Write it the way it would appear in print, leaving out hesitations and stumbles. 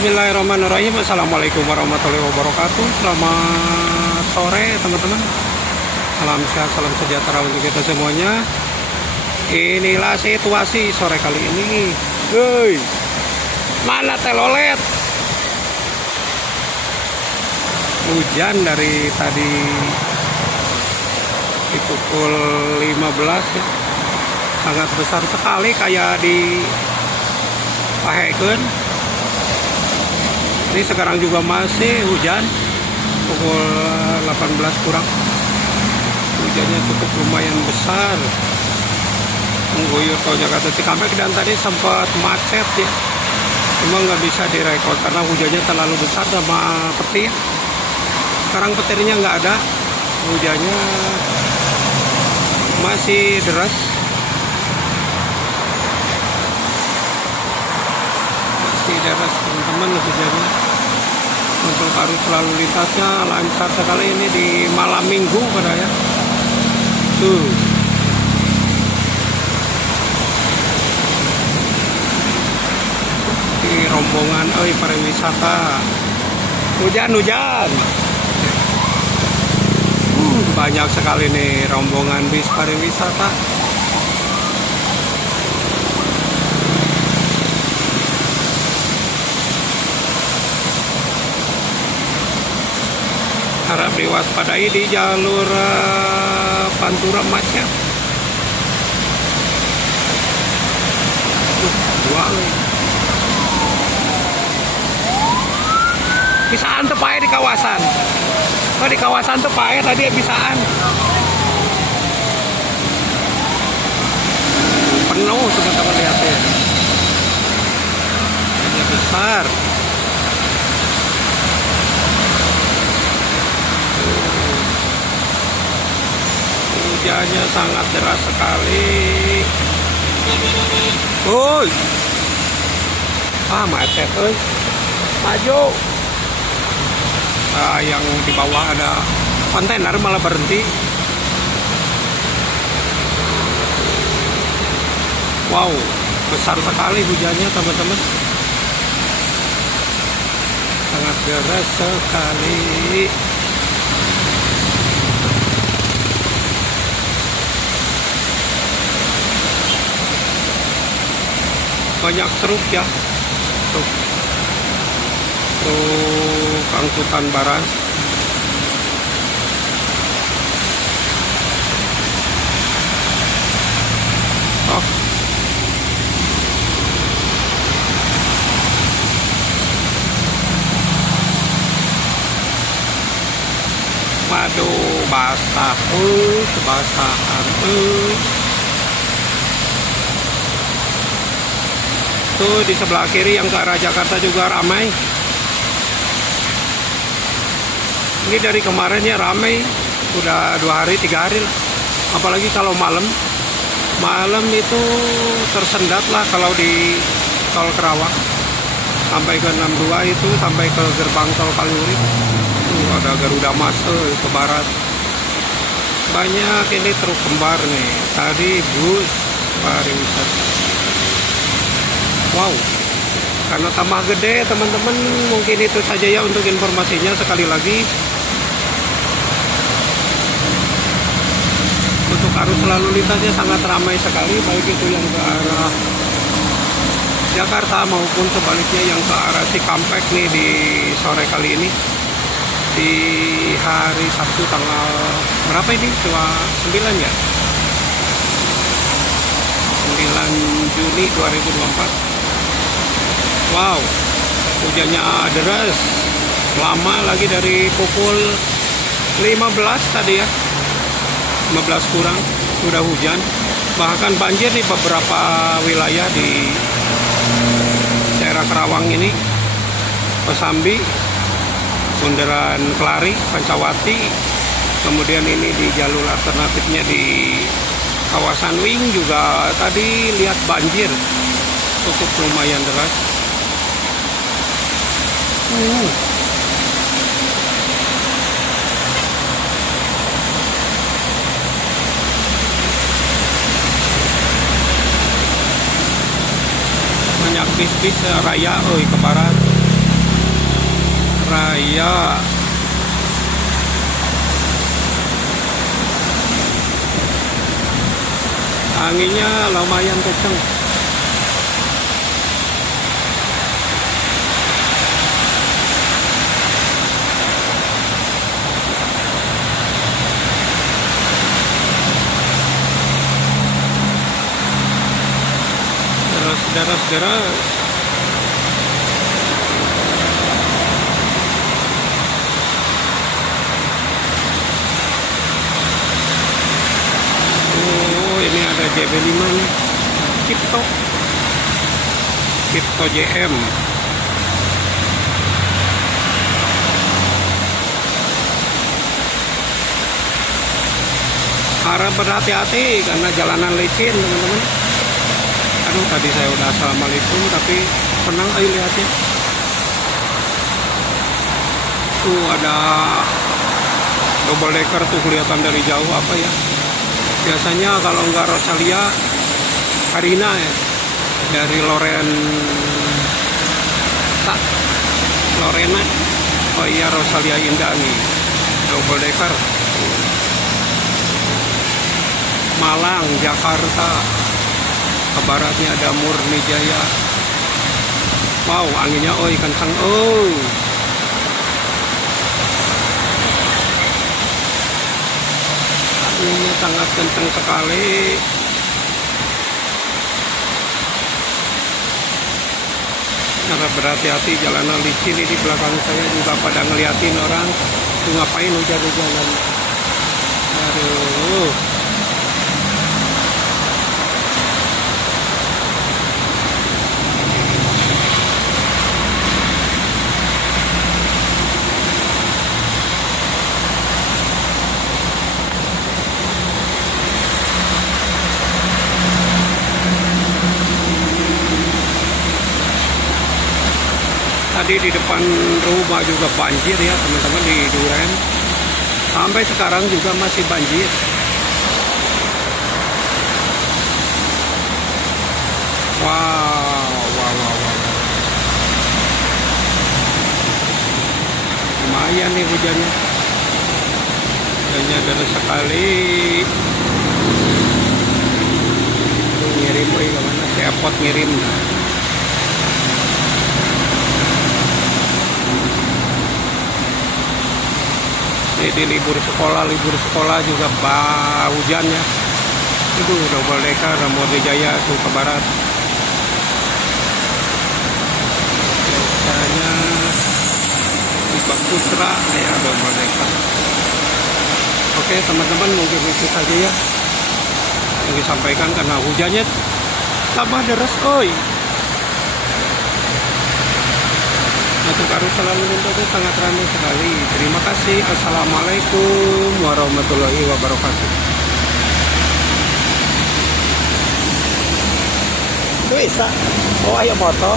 Bismillahirrahmanirrahim. Assalamualaikum warahmatullahi wabarakatuh. Selamat sore teman-teman. Salam sehat, salam sejahtera untuk kita semuanya. Inilah situasi sore kali ini. Hei, mana telolet? Hujan dari tadi di pukul 15 ya. Sangat besar sekali kayak di Pahekeun. Ini sekarang juga masih hujan pukul 18 kurang. Hujannya cukup lumayan besar, mengguyur tol Jakarta Cikampek, dan tadi sempat macet ya. Cuma nggak bisa direkod karena hujannya terlalu besar sama petir. Sekarang petirnya nggak ada, hujannya masih deras. Deras teman-teman hujannya. Untuk arus lalu lintasnya lancar sekali ini di malam minggu pada ya. Tuh. Di rombongan pariwisata. Hujan. Banyak sekali nih rombongan bis pariwisata. Harap diwaspadai di jalur Pantura macet. Dua bisaan tuh pae di kawasan. Di kawasan tuh pae tadi bisaan. Penuh teman-teman lihat ya. Ini besar. Hujannya sangat deras sekali. Woi, macet, maju. Yang di bawah ada kontainer malah berhenti. Wow, besar sekali hujannya teman-teman. Sangat deras sekali. Banyak truk ya, truk angkutan barang. Waduh, basah, kebasahan. Tuh di sebelah kiri yang ke arah Jakarta juga ramai. Ini dari kemarinnya ramai, udah 2 hari 3 hari lah. Apalagi kalau malam itu tersendat lah kalau di tol Kerawang sampai ke 62 itu, sampai ke gerbang tol Kaliurip. Ada Garuda Mas ke barat. Banyak ini truk kembar nih. Tadi bus pariwisata. Wow, karena tambah gede teman-teman, mungkin itu saja ya untuk informasinya. Sekali lagi, untuk arus lalu lintasnya sangat ramai sekali, baik itu yang ke arah Jakarta maupun sebaliknya yang ke arah Cikampek nih di sore kali ini, di hari Sabtu tanggal berapa ini? 29 ya? 9 Juni 2024. Wow, hujannya deras, lama lagi dari pukul 15 tadi ya, 15 kurang sudah hujan. Bahkan banjir di beberapa wilayah di daerah Kerawang ini, Pesambi, Bundaran Kelari, Pancawati, kemudian ini di jalur alternatifnya di kawasan Wing juga tadi lihat banjir cukup lumayan deras. Banyak bis-bis raya ke barat. Raya. Anginnya lumayan kencang. Deras-deras. Oh, ini ada JB5 nih. Cipto JM. Harap berhati-hati karena jalanan licin, teman-teman. Aduh, tadi saya udah assalamualaikum, tapi tenang ayo lihatnya. Tuh ada double decker tuh, kelihatan dari jauh apa ya. Biasanya kalau nggak Rosalia, Karina ya. Dari Lorena. Oh iya, Rosalia Indah nih. Double decker. Malang, Jakarta. Ke baratnya ada Murni Jaya. Wow, anginnya oi kencang. Oh. Anginnya sangat kencang sekali. Harap berhati-hati, jalanan licin ini. Di belakang saya juga pada ngeliatin orang. Tuh ngapain hujan-hujanan. Aduh. Tadi di depan rumah juga banjir ya teman-teman, di Duren. Sampai sekarang juga masih banjir. Wow. Lumayan nih hujannya. Hujannya deras sekali. Ngirim kemana? Si Epot ngirim. Di libur sekolah juga hujan ya. Itu double decker Murni Jaya tuh ke barat. Biasanya di Bak Putra ya double decker. Oke teman-teman, mungkin itu saja ya yang disampaikan karena hujannya tambah deras. Oi. Untuk arus lalu lintas itu sangat ramai sekali. Terima kasih. Assalamualaikum warahmatullahi wabarakatuh. Bisa. Oh, ayo foto.